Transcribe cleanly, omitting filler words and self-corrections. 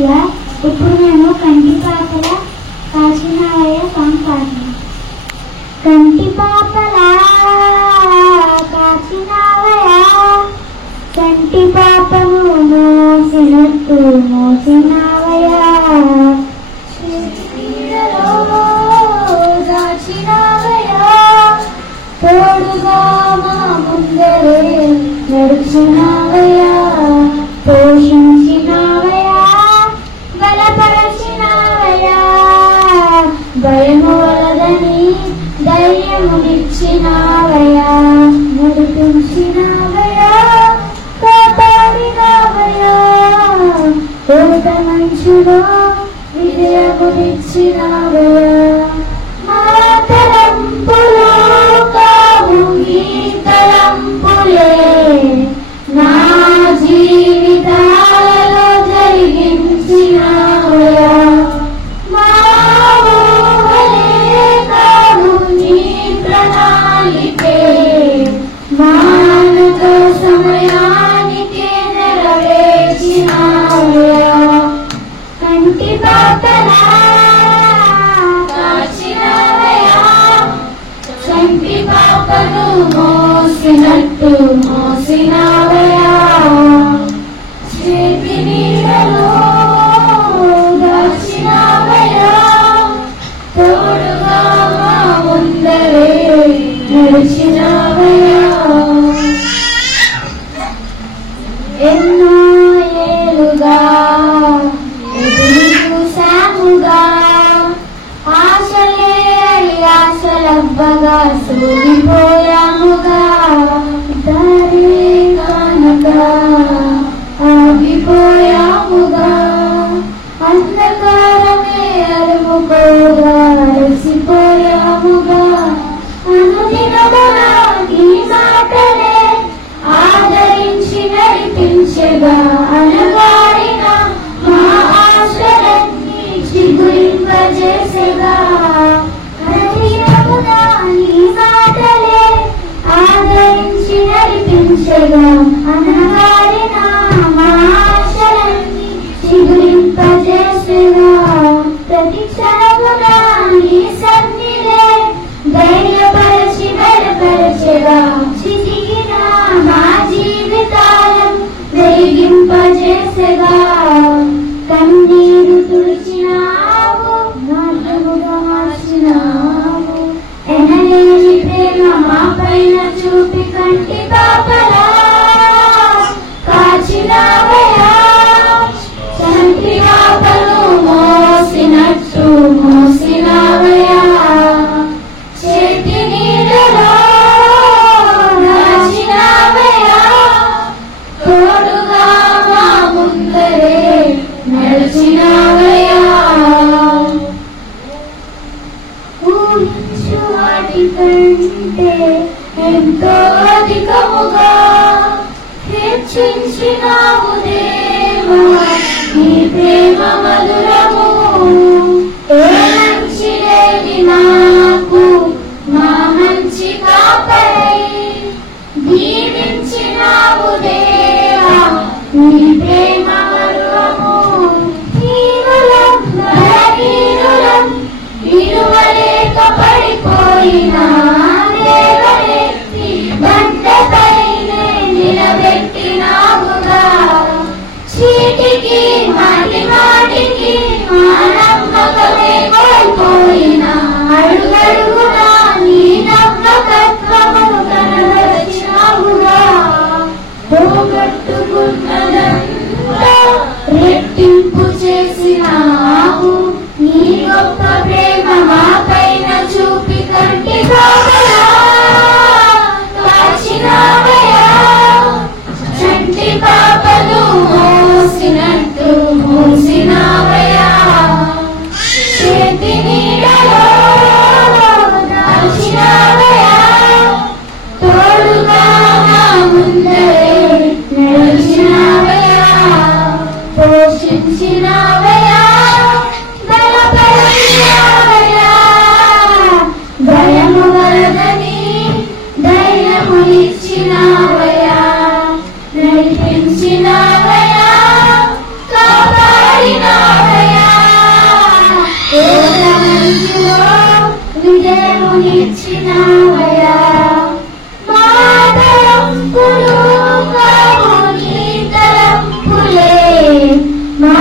విద్య. ఇప్పుడు నేను కంటి పాపల కాచినావయ్య సాంగ్ పాడినా. కంటి పాపలా కాచినావయ్య, కంటి పాపను మోసినట్టు మోసినావయ్య, దాచినావయ్య, తోడుగా మా ముందరే నడుచునావయ్య, పోషించినావయ్య, బలపరచినావయ్య, భయము వలదని ధైర్యమునిచ్చినావయ్య, నడిపించినావయ్య, కాపాడినావయ్య, తోట మంచులో విజయమునిచ్చినావయ్య. మా తలంపులో కావు ఈ తలంపులే, నా జీవితాలలో జరిగించినావయ్య. మా ఊహలే కావు నీ ప్రణాళికే, మానవ సమయానికే నెరవేర్చినావయ్య. కంటి పాపలా కాచినావయ్య, కంటి పాపను మోసినట్టు మోసినావయ్య, చేతి నీడలో దాచినావయ్య, తోడుగా మా ముందరే నడిచినావయ్య. ఎన్నో ఏలుగా ఎదురు చూసాముగా, ఆశలే ఆశలవ్వగా సూగిపోయాముగా, దారి కానక ఆగిపోయాముగా, అంధకారమే అలుముకోగా అలసిపోయాముగా, అనుదినమున నీ మాటలే ఆదరించి నడిపించగా, అనగాడిన మా ఆశలన్నీ చిగురింపజేసగా, అనుదినమున నీ మాటలే ఆదరించి నడిపించగా, అనగాడిన మా ఆశలన్నీ చిగురింపజేసగా, ప్రతి క్షణమున నీ సన్నిధే ధైర్యపరచి బలపరచగా, చితికిన మా జీవితాలను వెలిగింపజేసగా, కన్నీరు తుడిచినావు, నాట్యముగా మార్చినావు, ఎనలేని ప్రేమ మా పైన చూపి కంటి పాపలా కాచినావయ్య, కంటి పాపను మోసినట్టు మోసినావయ్య, చేతి నీడలో దాచినావయ్య, తోడుగా మా ముందరే నడిచినావయ్య. ఊహించు వాటి కంటే ఎంతో అధికముగా హెచ్చించినావు దేవా, నీ ప్రేమ మధురము. ఏ మంచి లేని నాకు నా మంచి కాపరై దీవించినావు దేవా, నీ ప్రేమ మధురము. నీవులం బలహీనులం విలువలేక పడిపోయినా దేవనెత్తి బండపైనే నిలబెట్టినావుగా, చీటికి మాటి మాటికి మా నమ్మకమే కోల్పోయినా అడుగడుగునా నీ నమ్మకత్వమును కనబరిచినావుగా, పోగొట్టుకున్నదంతా రెట్టింపు చేసినావు, నీ గొప్ప ప్రేమ మా పైన చూపి కంటి పాపలా జయమునిచ్చినావయ్యా. మా తలంపులు కావు నీ తలంపులే, మా